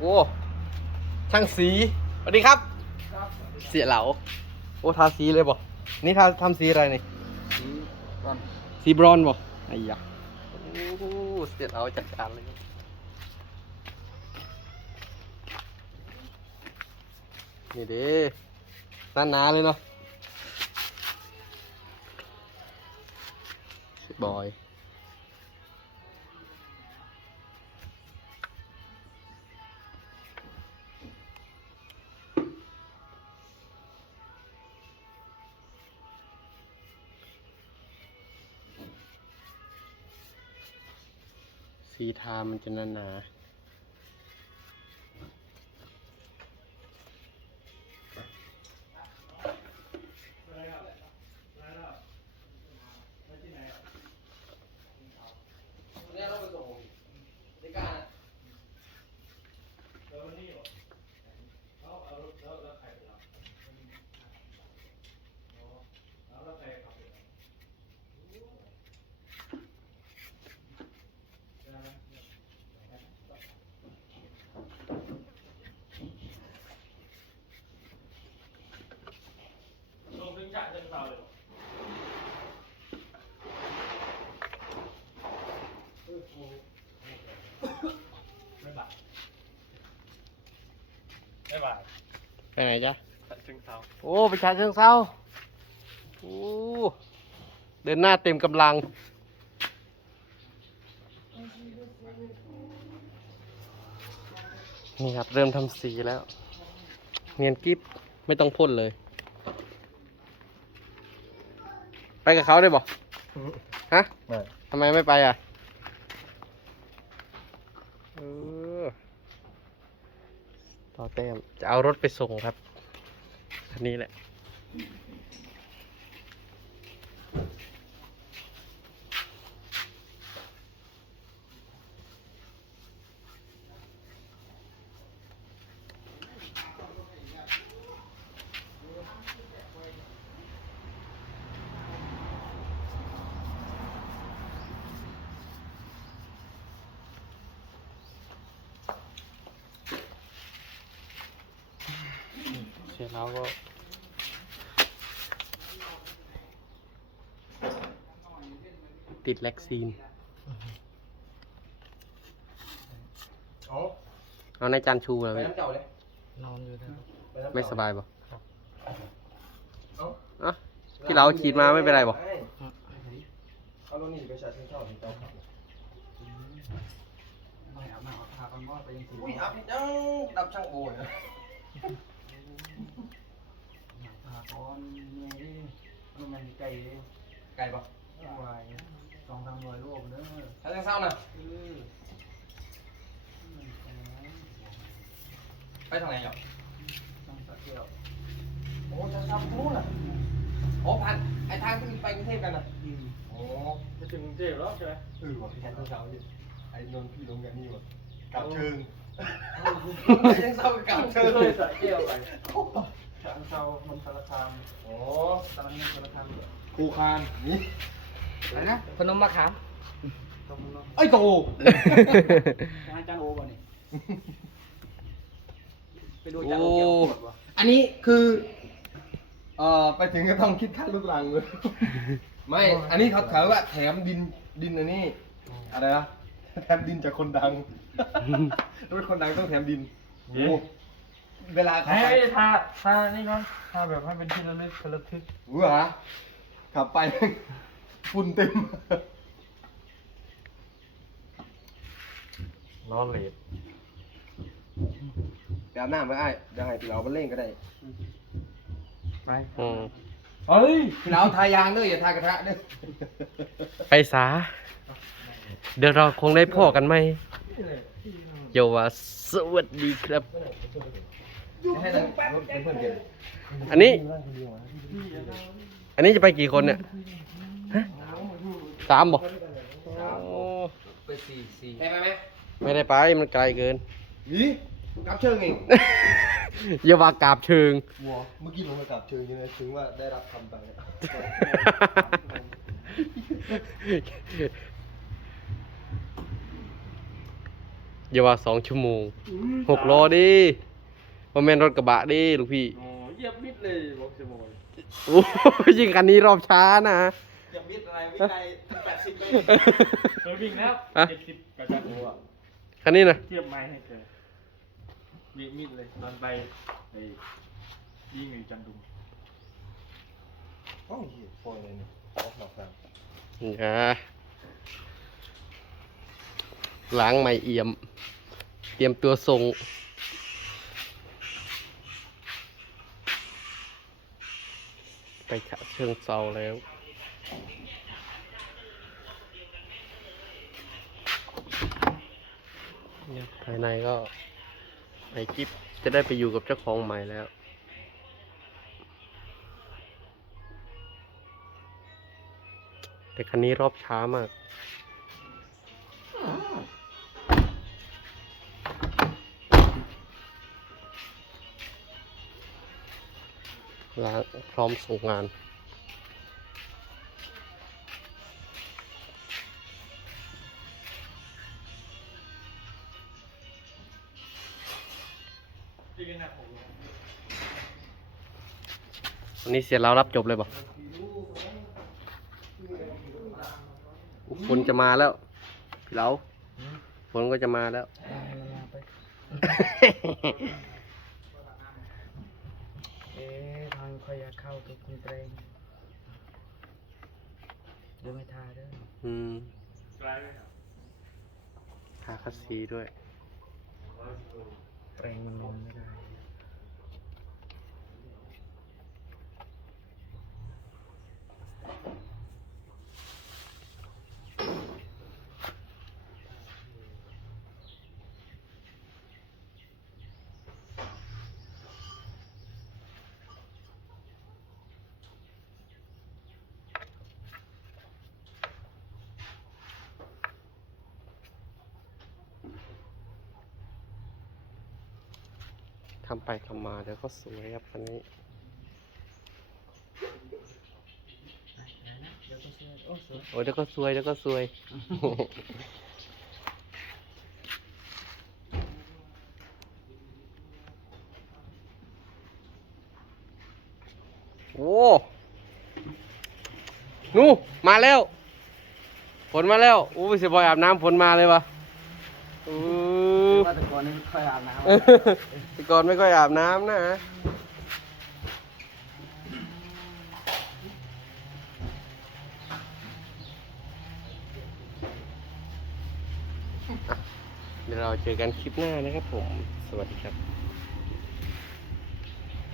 โอ้ช่างสีสวัสดีครับ เสียเหลาโอ้ทาสีเลยบ่นี่ทาทำสีอะไรนี่ก่อนสีบรอนบ่ไอ้ยะโอ้เสียเหลาจัดการเลยนี่เด้หนาๆเลยเนาะบอย สีทามันจะหนา หนาไปไหนจ๊ะถึงเสาโอ้ไปชาเชิงเศร้าโอ้เดินหน้าเต็มกำลัง นี่ครับ เริ่มทำสีแล้ว เนียนกิฟไม่ต้องพ่นเลย ไปกับเขาได้บ่ฮะไม่ทำไมไม่ไปอะเออ ต่อแต้มจะเอารถไปส่งครับคันนี้แหละ เสร็จแล้วก็ติดแล็กซีนโอ้เอาในจานชูเลยไปน้ำเก่าเลยนอนอยู่นะปน้ำเก่ไม่สบายป่ะเอ้าอะที่เราฉีดมาไม่เป็นไรบ่ เอารถนี่ไปใช้เช่นเช่าที่เจ้าขับไม่อาบน้ำอาบทากันมอดไปยังสิอุ้ยอับจังดับช่างโอ้ย ทาก้อนเมื่อยดิมันมันไก่ดิไกลปะวายสองสามร้อยโลกเด้อใช้เช่นเช่าน่ะเออไปทางไหนหรอต้องสักเกี่ยวโอ้จะทำนู่นน่ะโอ้พันไอ้ทางที่ไปกรุงเทพกันน่ะอืมโอ้จะถึงกรุงเทพแล้วใช่ไหมเออว่ะแค่เช้าๆดิไอ้นนท์พี่ลงกันนี่ว่ะกับเชิงยัง เศร้ากับกับเชิงเลยสักเกี่ยวไปฉะเชิงมันสารคามโอ้ตอนนี้สารคามครูคานนี่อะไรนะพนมมะขามตรงนั้นไอ้โตอาจารย์โอบ่นี่ไปดูอาจารย์โอเกี่ยวกับอันนี้คือเอ่อไปถึงก็ต้องคิดค่าลูกรังเลย ไม่ อันนี้เขาเขาว่าแถมดินดินอันนี้ อะไรนะแถมดินจากคนดัง รถคนดังต้องแถมดินโอ้เวลาขับเฮ้ไปยทาทานี่ก่อนทาแบบให้เป็นที่ระลึกระทึกหัวขับไป ฝุ่นเต็มนอนเลดเดี๋ยวหน้าไม่ไอ้เดี๋ยวให้พี่เราไปเล่นก็ได้ ไปอืมเฮ้ยพี่เราทายางด้วยอย่าทากระทะด้วยไปสา เดี๋ยวเราคงได้พ่อกันไหม โยวาสวัสดีครับ ให้นั่งรถเป็นเพื่อนกันอันนี้ อันนี้จะไปกี่คนเนี่ยฮะสามบ่โอ้ไปสี่สี่ใช่ไหมไหมไม่ได้ไปมันไกลเกินนี่กับเชิงเองอย่าว่ากราบเชิง วัวเมื่อกี้ลงไปกับเชิงยังไงถึงว่าได้รับคำตังค์ อย่าว่าสองชั่วโมงหกล้อดิว่าแมนรถกระบะดิลูกพี่โอ้เหยียบมิดเลยบอกจะโมยโอ้ยยิงคันนี้รอบช้านะจะมิดอะไรวินัยแปดสิบเลยเคยวิ่งแล้วอะเจ็ดสิบกระจัดหัวคันนี้นะเทียบไม้ให้เธอมีมิดเลยตอนไปไอ้ยิงอยู่จันดุมโอ้ยโฟนเลยนี่ออกมาครับอย่า ล้างไม่เอี่ยม เตรียมตัวส่งไปฉะเชิงเซาแล้วเนี่ยภายในก็ไอกิฟจะได้ไปอยู่กับเจ้าของใหม่แล้วแต่คันนี้รอบช้ามาก ล้างพร้อมส่งงาน วันนี้เสียเรารับจบเลยป่ะฝนจะมาแล้ว พี่เราฝนก็จะมาแล้ว เอ๊ะทาง คอยอยากเข้าตัวคุณเตรงเดี๋ยวไม่ทาเด้ออืมไกลไหมครับทาคัสซีด้วยเตรงมันลงไม่ได้ ทำไปทำมาเดี๋ยวก็สวยครับคันนี้เดี๋ยวก็เสื้อโอ้สวยโอ้เดี๋ยวก็สวยเดี๋ยวก็สวย โอ้ นู่มาแล้ว ฝนมาแล้วอู้เสียบอยอาบน้ำฝนมาเลยวะ นนี้ไม่ค่อยอาบน้แต่ก่อนไม่ค่อยอาบน้ำนะเดี๋ยวเราเจอกันคลิปหน้านะครับผม สวัสดีครับ